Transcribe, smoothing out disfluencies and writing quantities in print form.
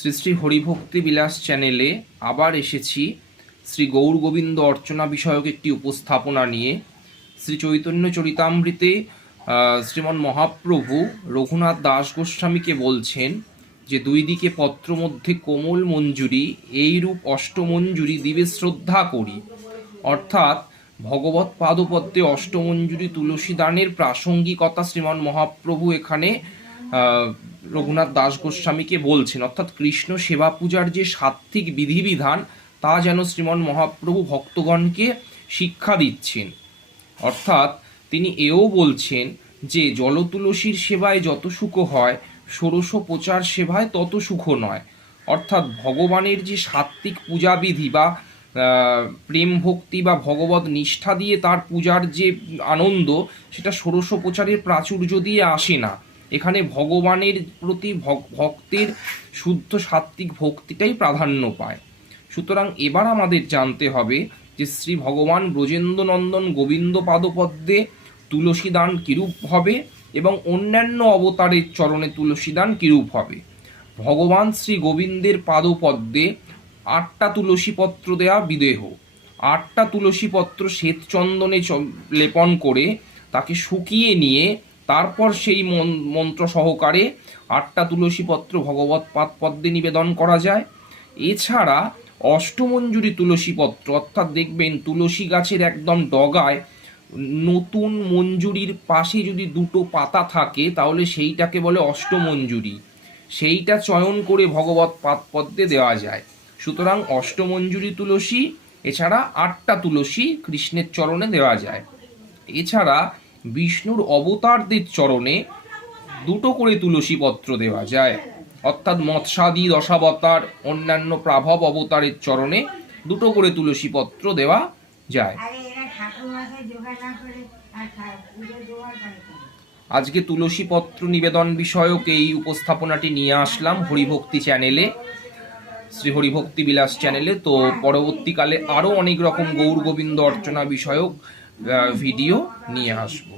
শ্রী শ্রী হরিভক্তি বিলাস চ্যানেলে আবার এসেছি শ্রী গৌর গোবিন্দ অর্চনা বিষয়ক একটি উপস্থাপনা নিয়ে। শ্রী চৈতন্য চরিতামৃতে শ্রীমন মহাপ্রভু রঘুনাথ দাস গোস্বামীকে বলছেন যে দুই দিকে পত্র মধ্যে কোমল মঞ্জুরি এইরূপ অষ্টমঞ্জুরি দিবে শ্রদ্ধা করি। অর্থাৎ ভগবৎ পাদপদ্মে অষ্টমঞ্জুরি তুলসী দানের প্রাসঙ্গিকতা শ্রীমন মহাপ্রভু এখানে রঘুনাথ দাস গোস্বামীকে বলছেন। অর্থাৎ কৃষ্ণ সেবা পূজার যে সাত্ত্বিক বিধিবিধান তা যেন শ্রীমন মহাপ্রভু ভক্তগণকে শিক্ষা দিচ্ছেন। অর্থাৎ তিনি এও বলছেন যে জলতুলসীর সেবায় যত সুখ হয় ষোড়শোপচার সেবায় তত সুখ নয়। অর্থাৎ ভগবানের যে সাত্ত্বিক পূজাবিধি বা প্রেম ভক্তি বা ভগবত নিষ্ঠা দিয়ে তার পূজার যে আনন্দ সেটা ষোড়শোপচারের প্রাচুর্য দিয়ে আসে না। এখানে ভগবানের প্রতি ভক্তের শুদ্ধ সাত্ত্বিক ভক্তিটাই প্রাধান্য পায়। সুতরাং এবার আমাদের জানতে হবে যে শ্রী ভগবান ব্রজেন্দ্রনন্দন গোবিন্দ পাদপদ্মে তুলসীদান কিরূপ হবে এবং অন্যান্য অবতারের চরণে তুলসীদান কিরূপ হবে। ভগবান শ্রী গোবিন্দের পাদপদ্মে 8টা তুলসীপত্র দেয়া বিদেহ। 8টা তুলসীপত্র শ্বেতচন্দনে লেপন করে তাকে শুকিয়ে নিয়ে তারপর সেই মন্ত্র সহকারে 8টা তুলসীপত্র ভগবৎ পাদপদ্মে নিবেদন করা যায়। এছাড়া অষ্টমঞ্জুরি তুলসীপত্র, অর্থাৎ দেখবেন তুলসী গাছের একদম ডগায় নতুন মঞ্জুরির পাশে যদি দুটো পাতা থাকে তাহলে সেইটাকে বলে অষ্টমঞ্জুরি। সেইটা চয়ন করে ভগবৎ পাদপদ্মে দেওয়া যায়। সুতরাং অষ্টমঞ্জুরি তুলসী, এছাড়া 8টা তুলসী কৃষ্ণের চরণে দেওয়া যায়। এছাড়া বিষ্ণুর অবতারদের চরণে 2টো করে তুলসীপত্র দেওয়া যায়। অর্থাৎ মৎস্যাদি দশাবতার অন্যান্য প্রাভব অবতারের চরণে 2টো করে তুলসীপত্র দেওয়া যায়। আজকে তুলসীপত্র নিবেদন বিষয়ক এই উপস্থাপনাটি নিয়ে আসলাম হরিভক্তি চ্যানেলে, শ্রী হরিভক্তি বিলাস চ্যানেলে। তো পরবর্তীকালে আরও অনেক রকম গৌর গোবিন্দ অর্চনা বিষয়ক ভিডিও নিয়ে আসবো।